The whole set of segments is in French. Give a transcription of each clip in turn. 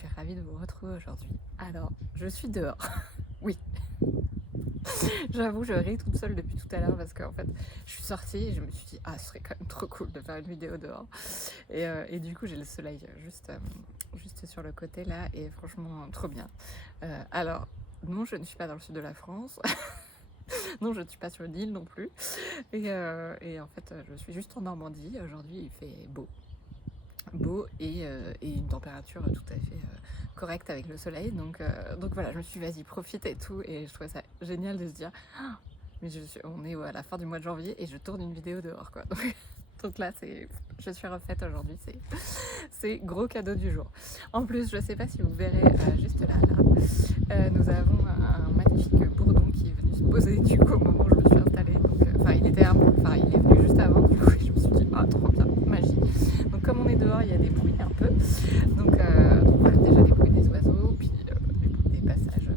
suis ravie de vous retrouver aujourd'hui. Alors, je suis dehors, oui. J'avoue, je ris toute seule depuis tout à l'heure parce qu'en fait, je suis sortie et je me suis dit, ah, ce serait quand même trop cool de faire une vidéo dehors. Et du coup, j'ai le soleil juste sur le côté là et franchement, trop bien. Alors, non, je ne suis pas dans le sud de la France. Non, je ne suis pas sur une île non plus. Et en fait, je suis juste en Normandie. Aujourd'hui, il fait beau et une température tout à fait correcte avec le soleil. Donc voilà, je me suis dit, vas-y, profite et tout. Et je trouvais ça génial de se dire, ah, mais on est à la fin du mois de janvier et je tourne une vidéo dehors, quoi. Donc là, je suis refaite aujourd'hui. C'est gros cadeau du jour. En plus, je ne sais pas si vous verrez juste là, nous avons un magnifique bourdon qui est venu se poser du coup au moment où je me suis installée. Donc, il est venu juste avant. Du coup, je me suis dit, ah, trop bien, magie. Donc comme on est dehors, il y a des bruits un peu. Donc voilà, déjà les bruits des oiseaux, puis les bruits des passages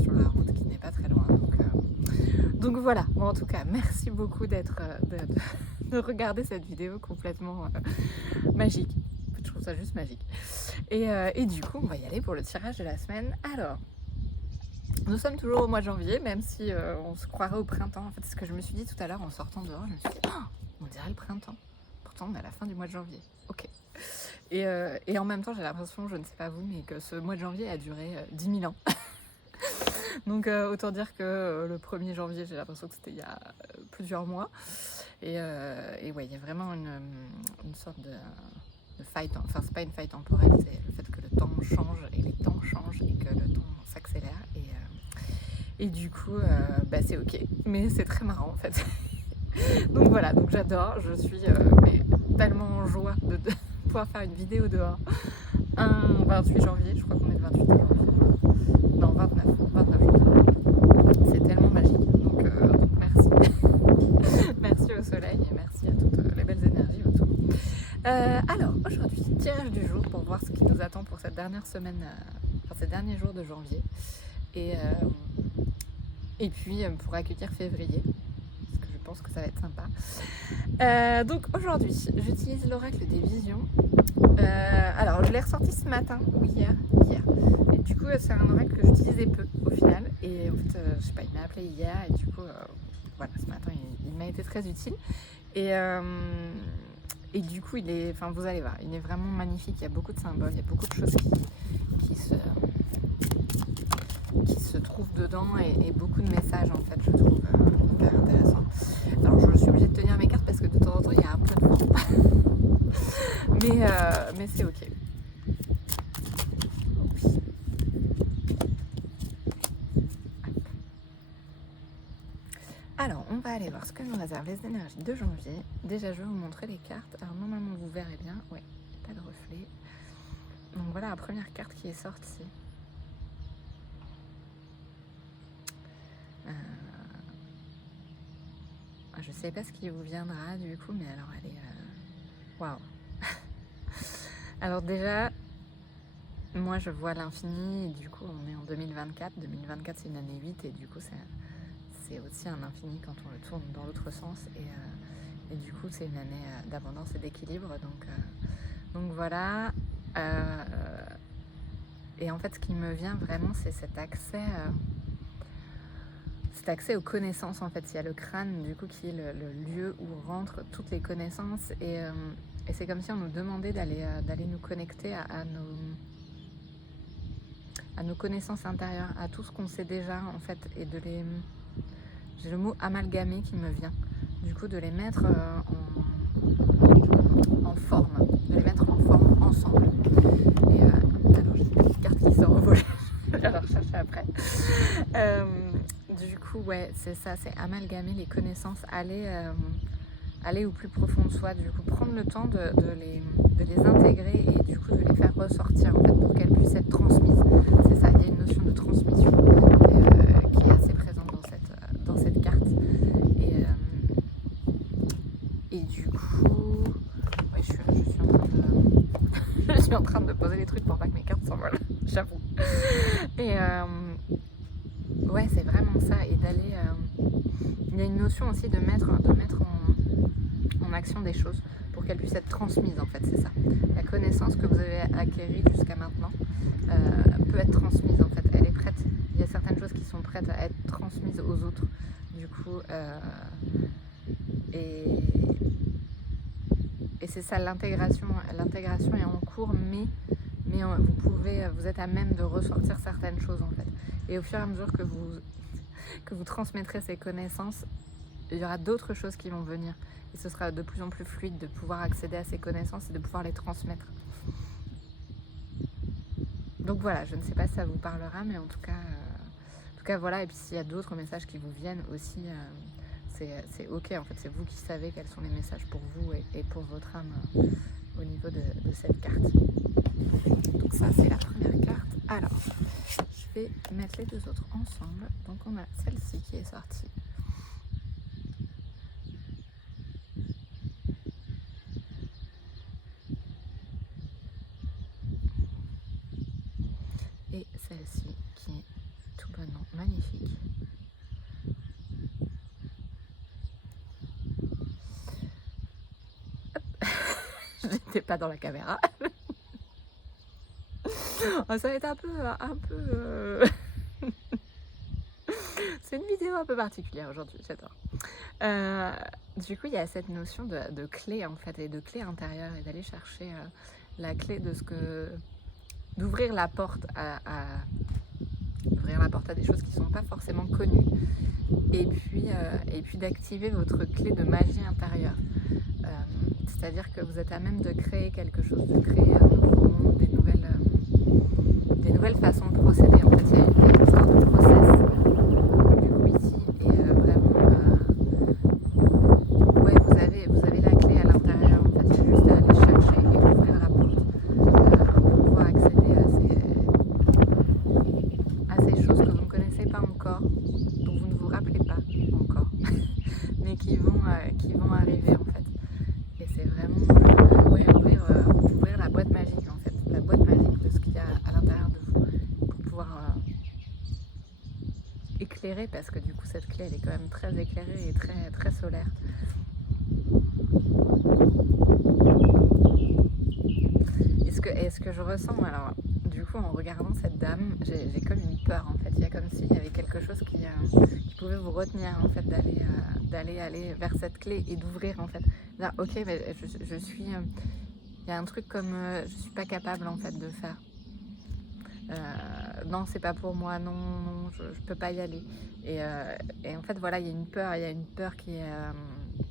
sur la route qui n'est pas très loin. Donc voilà, bon, en tout cas, merci beaucoup de regarder cette vidéo complètement magique. En fait, je trouve ça juste magique. Et du coup, on va y aller pour le tirage de la semaine. Alors, nous sommes toujours au mois de janvier, même si on se croirait au printemps. En fait, c'est ce que je me suis dit tout à l'heure en sortant dehors. Je me suis dit, oh, on dirait le printemps. Pourtant, on est à la fin du mois de janvier. Ok. Et en même temps, j'ai l'impression, je ne sais pas vous, mais que ce mois de janvier a duré 10 000 ans. Donc autant dire que le 1er janvier, j'ai l'impression que c'était il y a plusieurs mois. Et ouais, il y a vraiment une sorte de faille, enfin c'est pas une faille temporelle, c'est le fait que le temps change et les temps changent et que le temps s'accélère. Et du coup, c'est ok, mais c'est très marrant en fait. Donc voilà, donc j'adore, je suis tellement en joie de pouvoir faire une vidéo dehors. Un 28 janvier, je crois qu'on est le 28 janvier. Non, 29 janvier. C'est tellement magique, donc merci. Merci au soleil et merci à toutes les belles énergies autour. Alors, aujourd'hui, tirage du jour pour voir ce qui nous attend pour cette dernière semaine, ces derniers jours de janvier. Et puis pour accueillir février. Je pense que ça va être sympa. Donc aujourd'hui, j'utilise l'oracle des visions. Alors je l'ai ressorti ce matin ou hier. Et du coup, c'est un oracle que j'utilisais peu au final. Et en fait, je sais pas, il m'a appelé hier et du coup, voilà, ce matin, il m'a été très utile. Et du coup, vous allez voir, il est vraiment magnifique. Il y a beaucoup de symboles, il y a beaucoup de choses qui se trouvent dedans et beaucoup de messages en fait, je trouve hyper intéressant. Alors je suis obligée de tenir mes cartes parce que de temps en temps il y a un peu de vent. mais c'est ok. Alors on va aller voir ce que nous réservent les énergies de janvier. Déjà je vais vous montrer les cartes. Alors normalement vous verrez bien, ouais, pas de reflet. Donc voilà la première carte qui est sortie. Je sais pas ce qui vous viendra du coup, mais alors elle est... Waouh. Alors déjà, moi je vois l'infini et du coup on est en 2024. 2024 c'est une année 8 et du coup c'est aussi un infini quand on le tourne dans l'autre sens. Et du coup c'est une année d'abondance et d'équilibre. Donc voilà. Et en fait ce qui me vient vraiment c'est cet accès aux connaissances en fait. Il y a le crâne du coup qui est le lieu où rentrent toutes les connaissances et c'est comme si on nous demandait d'aller nous connecter à nos connaissances intérieures, à tout ce qu'on sait déjà en fait et j'ai le mot amalgamer qui me vient, du coup de les mettre en forme, ensemble. Et alors j'ai une petite carte qui sort au volet, je vais la rechercher après. Du coup, ouais, c'est ça, c'est amalgamer les connaissances, aller au plus profond de soi, du coup, prendre le temps de les intégrer et du coup de les faire ressortir en fait pour qu'elles puissent être transmises. C'est ça, il y a une notion de transmission qui est assez présente dans cette carte. Et du coup, ouais, je suis en train de poser les trucs pour pas que mes cartes s'envolent, j'avoue. Et ouais, c'est vraiment ça, et d'aller... il y a une notion aussi de mettre en action des choses pour qu'elles puissent être transmises en fait, c'est ça. La connaissance que vous avez acquérie jusqu'à maintenant peut être transmise en fait, elle est prête. Il y a certaines choses qui sont prêtes à être transmises aux autres. Du coup, et c'est ça, l'intégration est en cours, mais vous êtes à même de ressortir certaines choses en fait. Et au fur et à mesure que vous transmettrez ces connaissances, il y aura d'autres choses qui vont venir. Et ce sera de plus en plus fluide de pouvoir accéder à ces connaissances et de pouvoir les transmettre. Donc voilà, je ne sais pas si ça vous parlera, mais en tout cas voilà. Et puis s'il y a d'autres messages qui vous viennent aussi, c'est ok en fait, c'est vous qui savez quels sont les messages pour vous et pour votre âme au niveau de cette carte. Donc ça c'est la première carte. Alors, je vais mettre les deux autres ensemble. Donc on a celle-ci qui est sortie. Et celle-ci qui est tout bonnement magnifique. J'étais pas dans la caméra. Oh, ça va être un peu c'est une vidéo un peu particulière aujourd'hui, j'adore. Du coup, il y a cette notion de clé en fait, et de clé intérieure, et d'aller chercher la clé d'ouvrir la porte ouvrir la porte à des choses qui ne sont pas forcément connues, et puis d'activer votre clé de magie intérieure. C'est-à-dire que vous êtes à même de créer quelque chose, de créer un nouveau monde, des nouvelles façons de procéder. En fait, il y a une histoire de process du coup ici, et vraiment, ouais, vous avez la clé à l'intérieur. En fait, il y a juste à aller chercher et ouvrir la porte pour pouvoir accéder à ces choses que vous ne connaissez pas encore, dont vous ne vous rappelez pas encore, mais qui vont arriver en fait. Et c'est vraiment ouais, ouvrir la boîte magique en fait, la boîte magique de ce qu'il y a à l'intérieur de vous, pour pouvoir éclairer, parce que du coup cette clé elle est quand même très éclairée et très, très solaire. Et ce que je ressens, alors du coup en regardant cette dame, j'ai comme une peur en fait. Il y a comme s'il y avait quelque chose qui pouvait vous retenir en fait d'aller vers cette clé et d'ouvrir en fait. Là, ok, mais je suis, il y a un truc comme je suis pas capable en fait de faire. Non, c'est pas pour moi, non, je peux pas y aller. Et en fait voilà, il y a une peur qui est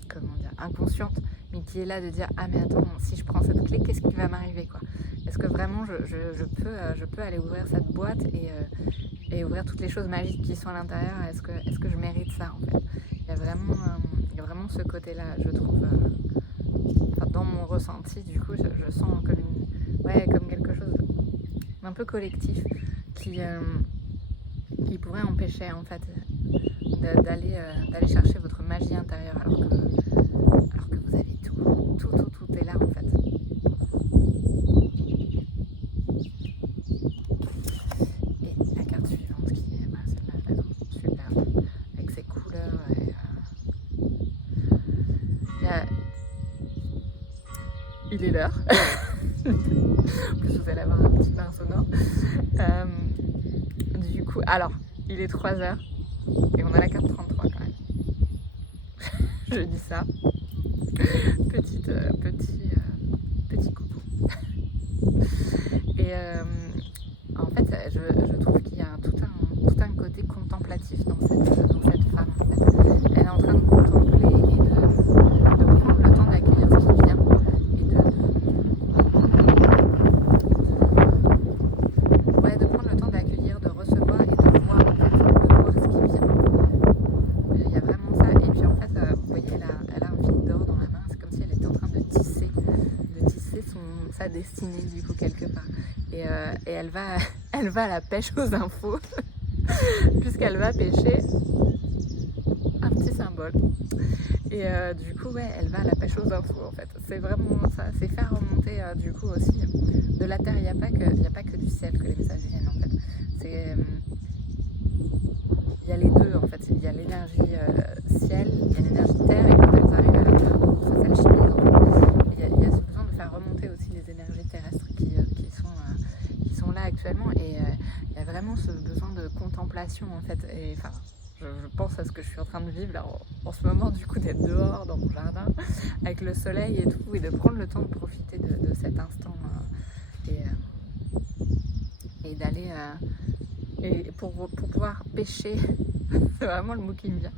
comment dire, inconsciente, mais qui est là de dire ah mais attends, si je prends cette clé, qu'est-ce qui va m'arriver quoi? Est-ce que vraiment je peux aller ouvrir cette boîte et ouvrir toutes les choses magiques qui sont à l'intérieur? Est-ce que je mérite ça en fait? Il y a vraiment ce côté-là, je trouve, dans mon ressenti, du coup, je sens comme quelque chose d'un peu collectif qui pourrait empêcher en fait d'aller chercher votre magie intérieure, alors que vous avez tout est là en fait. Et la carte suivante qui est celle-là, je la trouve superbe, avec ses couleurs il est l'heure. En plus vous allez avoir un petit bain sonore. Du coup, alors il est 3h et on a la carte 33 quand même. Je dis ça. Petit coucou. Et en fait, je trouve qu'il y a tout un côté contemplatif dans cette femme. En fait. Elle est en train de contempler et de prendre le temps d'accueillir ce qui vient, et de prendre le temps d'accueillir, de recevoir et de voir en fait, ce qui vient. Il y a vraiment ça. Et puis en fait, vous voyez, elle a un fil d'or dans la main. C'est comme si elle était en train de tisser sa destinée du coup quelque part. Et elle va à la pêche aux infos puisqu'elle va pêcher un petit symbole. Et du coup, ouais, elle va à la pêche aux infos en fait. C'est vraiment ça, c'est faire remonter du coup aussi de la terre. Il n'y a pas que du ciel que les messages viennent en fait. Il y a les deux en fait. Il y a l'énergie ciel, il y a l'énergie terre, et quand elles arrivent à l'intérieur, ça s'alchimie. sensation en fait. Et enfin, je pense à ce que je suis en train de vivre là en ce moment, du coup, d'être dehors dans mon jardin avec le soleil et tout, et de prendre le temps de profiter de cet instant et d'aller et pour pouvoir pêcher, c'est vraiment le mot qui me vient,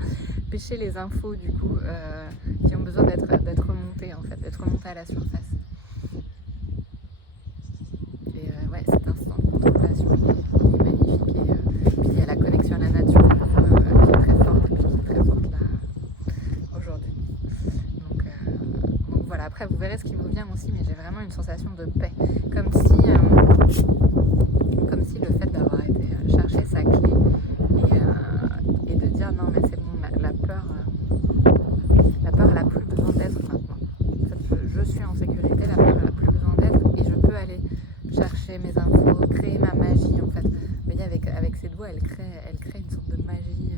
pêcher les infos du coup qui ont besoin d'être remontées en fait, d'être remontées à la surface. Et ouais, cet instant de contemplation il est magnifique. Et puis il y a la connexion à la nature qui est très forte, et puis qui est très forte là aujourd'hui. Donc voilà, après vous verrez ce qui me revient aussi, mais j'ai vraiment une sensation de paix, comme si le fait d'avoir été chercher sa clé et de dire non mais c'est bon, la peur elle a plus besoin d'être maintenant. En fait, je suis en sécurité, la peur elle a plus besoin d'être, et je peux aller chercher mes infos, créer ma magie en fait. Vous voyez, avec ses doigts, elle crée une sorte de magie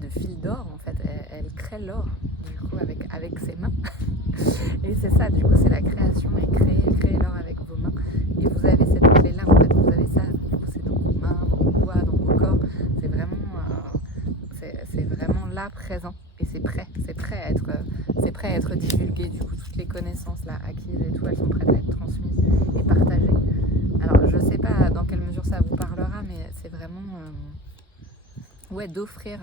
de fil d'or en fait. Elle crée l'or du coup avec ses mains. Et c'est ça, du coup, c'est la création, et créer l'or avec vos mains. Et vous avez cette clé-là, en fait, vous avez ça, du coup, c'est dans vos mains, dans vos doigts, dans vos corps. C'est vraiment là, présent, et c'est prêt à être divulgué. Du coup, toutes les connaissances là acquises et tout, elles sont prêtes à être transmises et partagées. Alors, je sais pas dans quelle mesure ça vous parlera, mais c'est vraiment d'offrir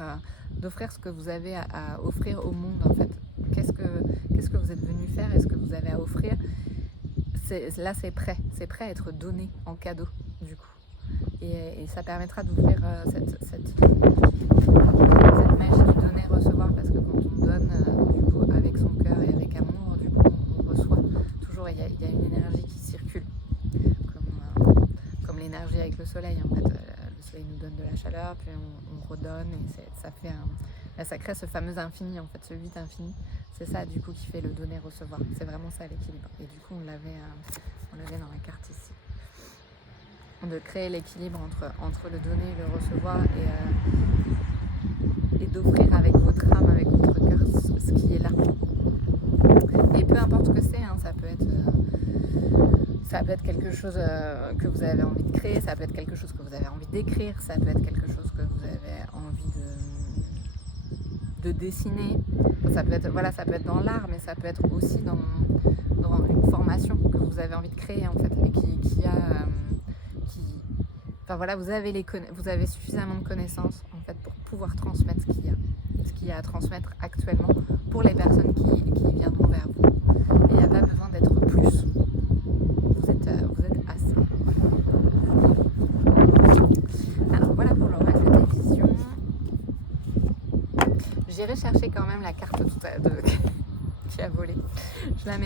ce que vous avez à offrir au monde en fait. Qu'est-ce que vous êtes venu faire, et ce que vous avez à offrir, là c'est prêt à être donné en cadeau du coup. Et ça permettra d'ouvrir cette magie du donner-recevoir, parce que quand on donne du coup avec son cœur et avec amour, du coup on reçoit toujours. Il y a une énergie qui circule comme l'énergie avec le soleil en fait. Le soleil nous donne de la chaleur, puis on redonne, et ça crée ce fameux infini en fait, ce vide infini. C'est ça du coup qui fait le donner-recevoir. C'est vraiment ça l'équilibre. Et du coup on l'avait dans la carte ici. De créer l'équilibre entre le donner et le recevoir, et d'offrir avec votre âme, avec votre cœur, ce qui est là. Et peu importe ce que c'est, hein, ça peut être quelque chose que vous avez envie de créer, ça peut être quelque chose que vous avez envie d'écrire, ça peut être quelque chose que vous avez envie de dessiner. Ça peut être dans l'art, mais ça peut être aussi dans une formation que vous avez envie de créer en fait, et enfin voilà, vous avez suffisamment de connaissances en fait pour pouvoir transmettre ce qu'il y a à transmettre actuellement pour les personnes qui viendront vers vous. Et il n'y a pas besoin d'être plus. Vous êtes assez. Alors voilà pour l'oracle de vision. J'irai chercher quand même la carte qui a volé. Je la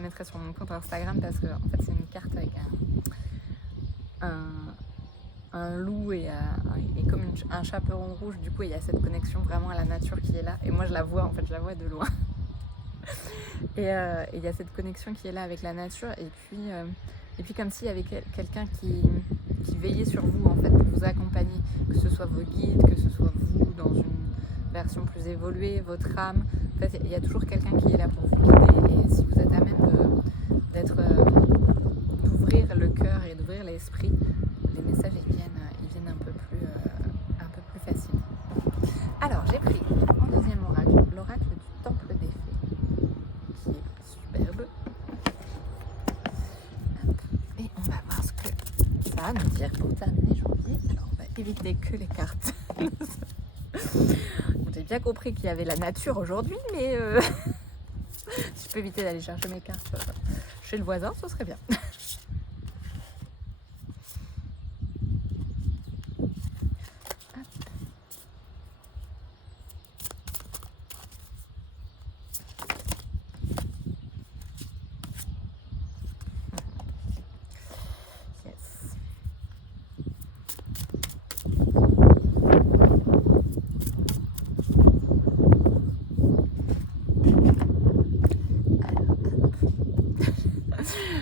mettrai sur mon compte Instagram, parce que en fait c'est une carte avec un loup et comme un chaperon rouge. Du coup il y a cette connexion vraiment à la nature qui est là, et moi je la vois de loin. Et il y a cette connexion qui est là avec la nature, et puis comme s'il y avait quelqu'un qui veillait sur vous en fait, pour vous accompagner, que ce soit vos guides, que ce soit vous dans une version plus évoluée, votre âme. En fait, il y a toujours quelqu'un qui est là pour vous guider, et si vous êtes à même d'ouvrir le cœur et d'ouvrir l'esprit, les messages ils viennent un peu plus facilement. Alors j'ai pris en deuxième oracle, l'oracle du temple des fées, qui est superbe. Et on va voir ce que ça va nous dire pour terminer janvier. Alors on va éviter que les cartes. J'ai bien compris qu'il y avait la nature aujourd'hui, mais si je peux éviter d'aller chercher mes cartes chez le voisin, ce serait bien.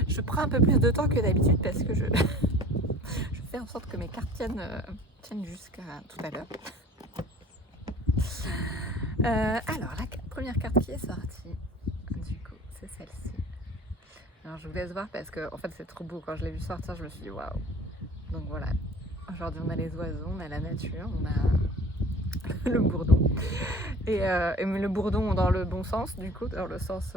Je prends un peu plus de temps que d'habitude, parce que je fais en sorte que mes cartes tiennent jusqu'à tout à l'heure. Alors la première carte qui est sortie, du coup, c'est celle-ci. Alors je vous laisse voir, parce que en fait c'est trop beau. Quand je l'ai vu sortir, je me suis dit waouh, Donc voilà, aujourd'hui on a les oiseaux, on a la nature, on a le bourdon. Mais le bourdon dans le bon sens, du coup, dans le sens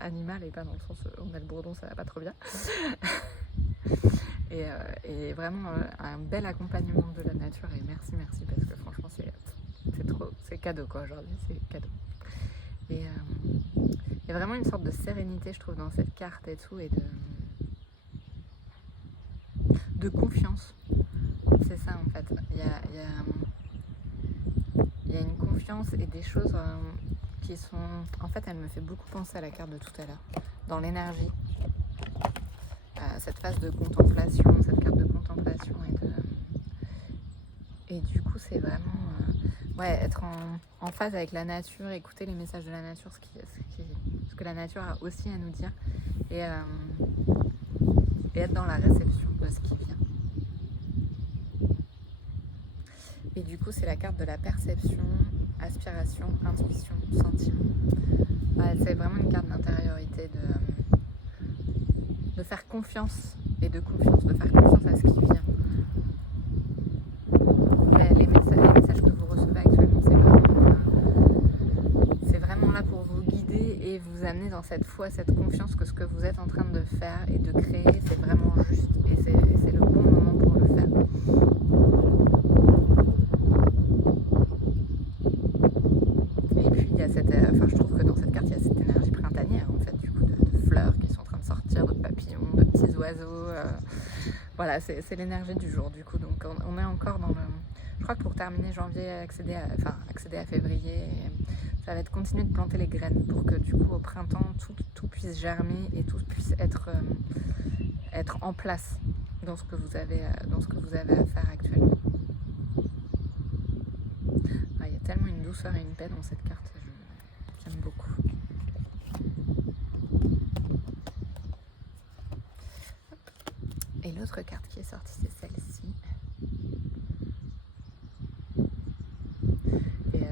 animal et pas dans le sens on a le bourdon, ça va pas trop bien. Et vraiment un bel accompagnement de la nature et merci parce que franchement c'est cadeau quoi aujourd'hui, c'est cadeau. Et il y a vraiment une sorte de sérénité je trouve dans cette carte et tout et de confiance. C'est ça en fait. Il y a une confiance et des choses qui sont... En fait, elle me fait beaucoup penser à la carte de tout à l'heure, dans l'énergie. Cette phase de contemplation, cette carte de contemplation et du coup c'est vraiment être en phase avec la nature, écouter les messages de la nature, ce que la nature a aussi à nous dire et être dans la réception de ce qui vient. Et du coup c'est la carte de la perception, aspiration, intuition, sentiment. C'est vraiment une carte d'intériorité, de faire confiance et de faire confiance à ce qui vient. Les messages que vous recevez actuellement, c'est vraiment là pour vous guider et vous amener dans cette foi, cette confiance que ce que vous êtes en train de faire et de créer, c'est vraiment juste et c'est le bon moment pour le faire. Et puis il y a je trouve que dans cette carte il y a cette énergie printanière en fait, du coup de fleurs qui sont en train de sortir, de papillons, de petits oiseaux. Voilà, c'est l'énergie du jour du coup. Donc on est encore dans le... Je crois que pour terminer janvier, accéder à février, ça va être continuer de planter les graines pour que du coup au printemps tout puisse germer et tout puisse être en place dans ce que vous avez à faire actuellement. Il y a tellement une douceur et une paix dans cette carte, j'aime beaucoup. Et l'autre carte qui est sortie, c'est celle-ci. Et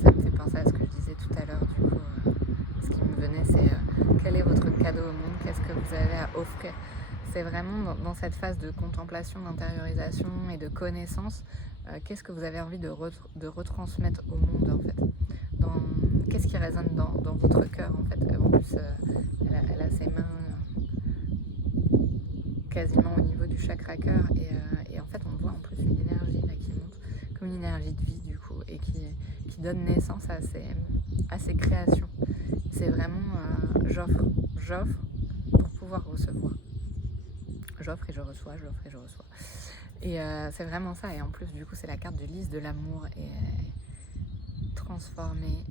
ça me fait penser à ce que je disais tout à l'heure, du coup, ce qui me venait, c'est quel est votre cadeau au monde, qu'est-ce que vous avez à offrir. C'est vraiment dans cette phase de contemplation, d'intériorisation et de connaissance, qu'est-ce que vous avez envie de retransmettre au monde, en fait. Qu'est-ce qui résonne dans votre cœur, en fait. En plus, elle a ses mains quasiment au niveau du chakra cœur et en fait on voit en plus une énergie là qui monte comme une énergie de vie du coup et qui donne naissance à ces créations. C'est vraiment j'offre pour pouvoir recevoir, j'offre et je reçois et c'est vraiment ça. Et en plus du coup c'est la carte du lys de l'amour et transformer,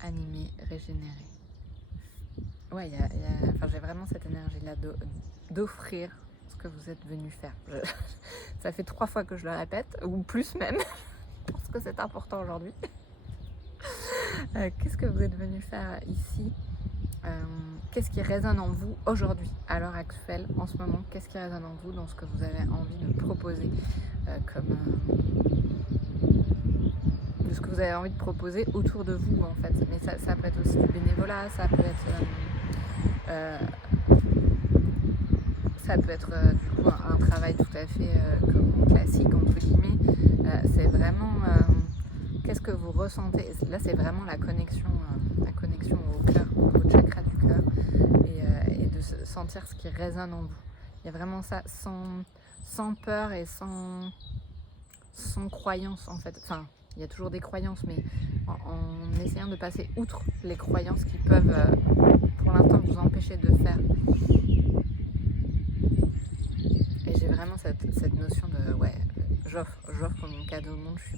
animer, régénérer. Ouais, j'ai vraiment cette énergie là d'offrir ce que vous êtes venu faire. Ça fait 3 fois que je le répète, ou plus même, parce que c'est important aujourd'hui. Qu'est-ce que vous êtes venu faire ici? Qu'est-ce qui résonne en vous aujourd'hui, à l'heure actuelle, en ce moment? Qu'est-ce qui résonne en vous dans ce que vous avez envie de proposer de ce que vous avez envie de proposer autour de vous en fait. Mais ça peut être aussi du bénévolat, ça peut être du coup un travail tout à fait classique entre guillemets. C'est vraiment qu'est-ce que vous ressentez. Là c'est vraiment la connexion au cœur, au chakra du cœur et de sentir ce qui résonne en vous. Il y a vraiment ça sans peur et sans croyance en fait. Enfin, il y a toujours des croyances, mais en essayant de passer outre les croyances qui peuvent pour l'instant vous empêcher de faire. Et j'ai vraiment cette notion de j'offre mon cadeau au monde, je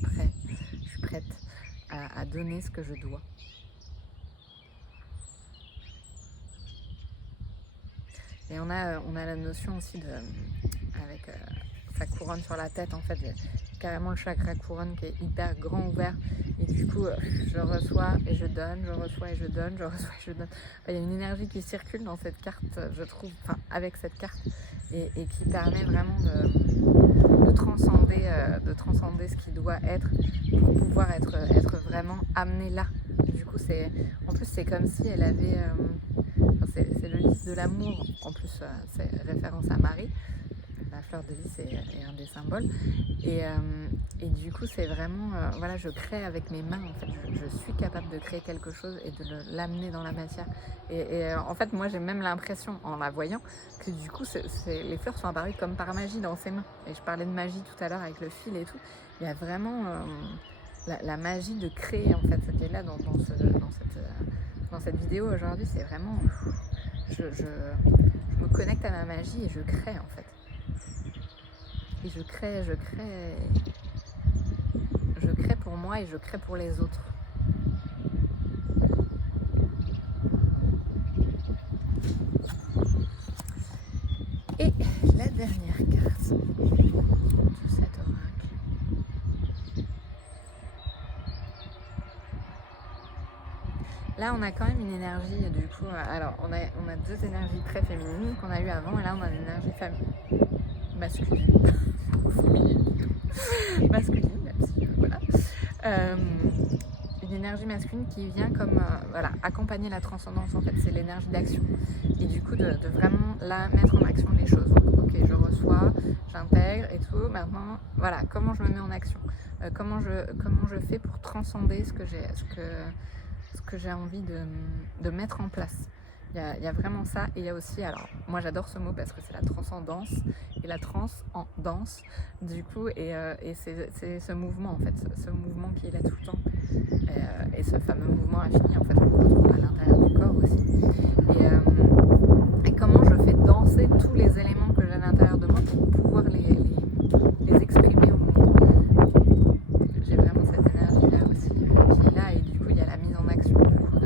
suis prête à donner ce que je dois. Et on a la notion aussi avec sa couronne sur la tête, en fait, carrément le chakra couronne qui est hyper grand ouvert. Et du coup, je reçois et je donne, je reçois et je donne, je reçois et je donne. Il y a une énergie qui circule dans cette carte, je trouve, avec cette carte, et qui permet vraiment de transcender ce qui doit être pour pouvoir être vraiment amené là. Du coup, en plus, c'est comme si elle avait... c'est le lys de l'amour, en plus, c'est référence à Marie, la fleur de lys est un des symboles. Et du coup, c'est vraiment, voilà, je crée avec mes mains. En fait, je suis capable de créer quelque chose et de l'amener dans la matière. En fait, moi, j'ai même l'impression, en la voyant, que du coup, les fleurs sont apparues comme par magie dans ses mains. Et je parlais de magie tout à l'heure avec le fil et tout. Il y a vraiment la magie de créer, en fait, qui est là dans cette vidéo aujourd'hui. C'est vraiment... Je me connecte à ma magie et je crée, en fait. Et je crée pour moi et je crée pour les autres. Et la dernière carte de cet oracle. Là, on a quand même une énergie, du coup, alors on a deux énergies très féminines qu'on a eues avant, et là on a une énergie masculine, masculine, même si, voilà. Une énergie masculine qui vient comme voilà, accompagner la transcendance, en fait, c'est l'énergie d'action. Et du coup, de vraiment là mettre en action les choses. Donc, ok, je reçois, j'intègre et tout. Maintenant, voilà, comment je me mets en action, comment je fais pour transcender ce que j'ai envie de mettre en place. Il y a vraiment ça. Et il y a aussi, alors moi j'adore ce mot parce que c'est la transcendance et la trans en danse du coup, et c'est ce mouvement, en fait, ce mouvement qui est là tout le temps, et ce fameux mouvement infini, en fait, qu'on retrouve à l'intérieur du corps aussi. Et comment je fais danser tous les éléments que j'ai à l'intérieur de moi pour pouvoir les exprimer au monde. J'ai vraiment cette énergie là aussi qui est là, et du coup il y a la mise en action du coup,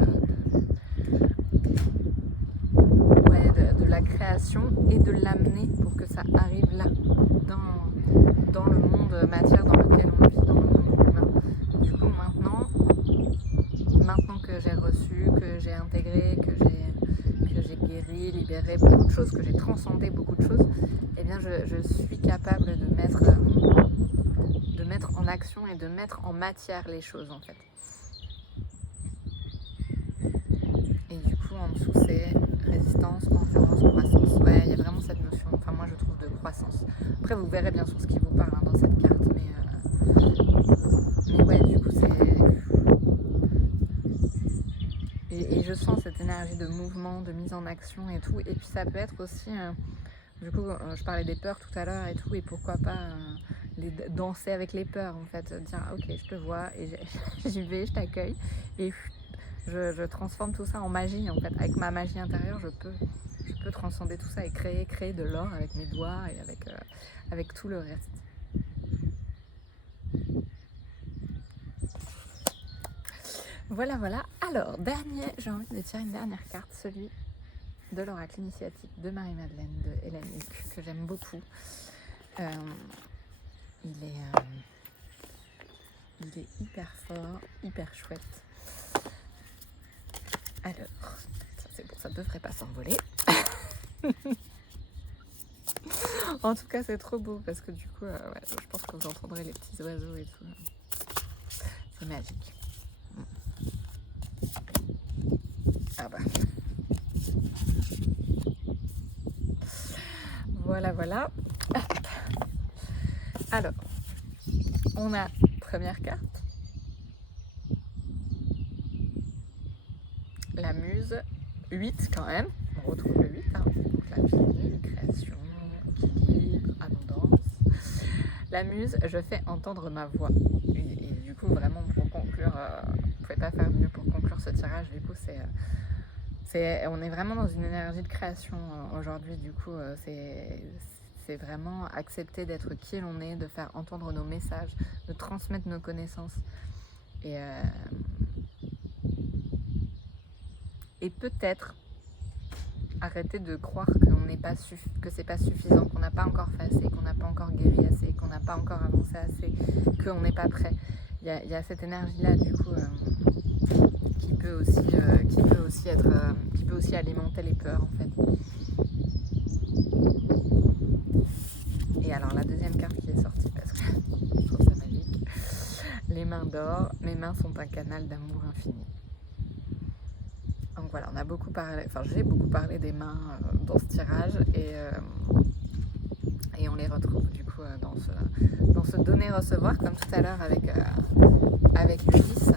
de la création et de l'amener pour que ça arrive là, dans le monde matière dans lequel on vit, dans le monde humain. Du coup maintenant que j'ai reçu, que j'ai intégré, que j'ai guéri, libéré beaucoup de choses, que j'ai transcendé beaucoup de choses, eh bien je suis capable de mettre en action et de mettre en matière les choses, en fait. Et du coup, en dessous, c'est résistance, endurance, croissance. Ouais, il y a vraiment cette notion, enfin moi je trouve, de croissance. Après, vous verrez bien sûr ce qui vous parle, hein, dans cette carte, mais ouais, du coup, c'est... Et je sens cette énergie de mouvement, de mise en action et tout. Et puis ça peut être aussi... du coup, je parlais des peurs tout à l'heure et tout, et pourquoi pas danser avec les peurs, en fait. Dire, ok, je te vois, et j'y vais, je t'accueille, et je transforme tout ça en magie, en fait. Avec ma magie intérieure, je peux transcender tout ça et créer de l'or avec mes doigts et avec tout le reste. Voilà. Alors, j'ai envie de tirer une dernière carte, celui de l'oracle initiatique de Marie-Madeleine, de Hélène Luc, que j'aime beaucoup. Il est hyper fort, hyper chouette. Alors, ça devrait pas s'envoler. En tout cas, c'est trop beau parce que du coup, ouais, je pense que vous entendrez les petits oiseaux et tout. C'est magique. Ah bah. Voilà. Alors, on a première carte. La muse, 8 quand même. On retrouve le 8, hein. Donc l'infini, création, équilibre, abondance. La muse, je fais entendre ma voix. Et du coup, vraiment, pour conclure, vous ne pouvez pas faire mieux pour conclure ce tirage. Du coup, on est vraiment dans une énergie de création aujourd'hui. Du coup, c'est vraiment accepter d'être qui l'on est, de faire entendre nos messages, de transmettre nos connaissances. Et peut-être arrêter de croire que c'est pas suffisant, qu'on n'a pas encore fait assez, qu'on n'a pas encore guéri assez, qu'on n'a pas encore avancé assez, qu'on n'est pas prêt. Il y a cette énergie-là, du coup, qui peut aussi alimenter les peurs, en fait. Et alors la deuxième carte qui est sortie, parce que je trouve ça magique, les mains d'or. Mes mains sont un canal d'amour infini. Donc voilà, j'ai beaucoup parlé des mains dans ce tirage, et Et on les retrouve du coup dans ce donner-recevoir, comme tout à l'heure avec Ulysse.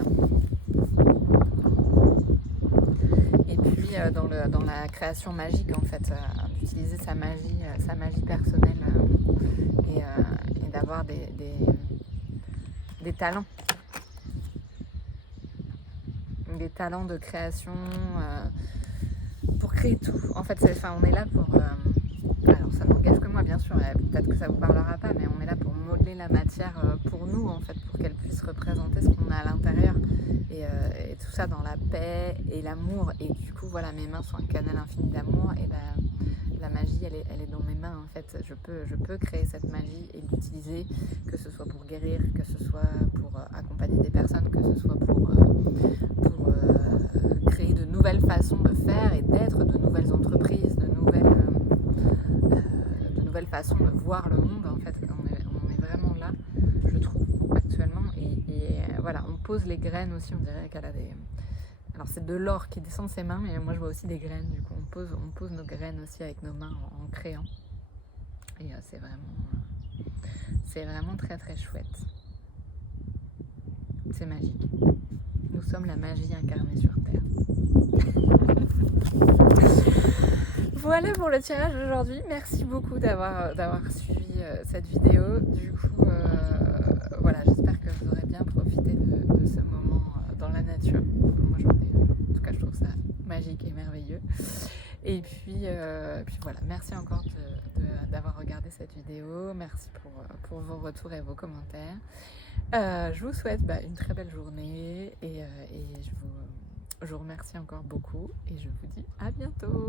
Et puis dans la création magique, en fait, d'utiliser sa magie personnelle et d'avoir des talents. Des talents de création pour créer tout. En fait, on est là pour... alors, ça n'engage que moi, bien sûr, et peut-être que ça vous parlera pas, mais on est là pour modeler la matière pour nous, en fait, pour qu'elle puisse représenter ce qu'on a à l'intérieur. Et tout ça dans la paix et l'amour. Et du coup, voilà, mes mains sont un canal infini d'amour. Et la magie, elle est dans mes mains, en fait. Je peux créer cette magie et l'utiliser, que ce soit pour guérir, que ce soit pour accompagner des personnes, que ce soit pour créer de nouvelles façons de faire et d'être, de nouvelles entreprises, de nouvelles façons de voir le monde. En fait, on est vraiment là, je trouve, actuellement. Et voilà, on pose les graines aussi, on dirait qu'elle a des... Alors c'est de l'or qui descend de ses mains, mais moi je vois aussi des graines. Du coup, on pose nos graines aussi avec nos mains en créant. Et c'est vraiment très très chouette. C'est magique. Nous sommes la magie incarnée sur Terre. Voilà pour le tirage d'aujourd'hui. Merci beaucoup d'avoir suivi cette vidéo. Du coup, voilà, j'espère que vous aurez bien profité de ce moment dans la nature. Moi, en tout cas, je trouve ça magique et merveilleux. Et puis voilà, merci encore d'avoir regardé cette vidéo. Merci pour vos retours et vos commentaires. Je vous souhaite une très belle journée et je vous remercie encore beaucoup et je vous dis à bientôt.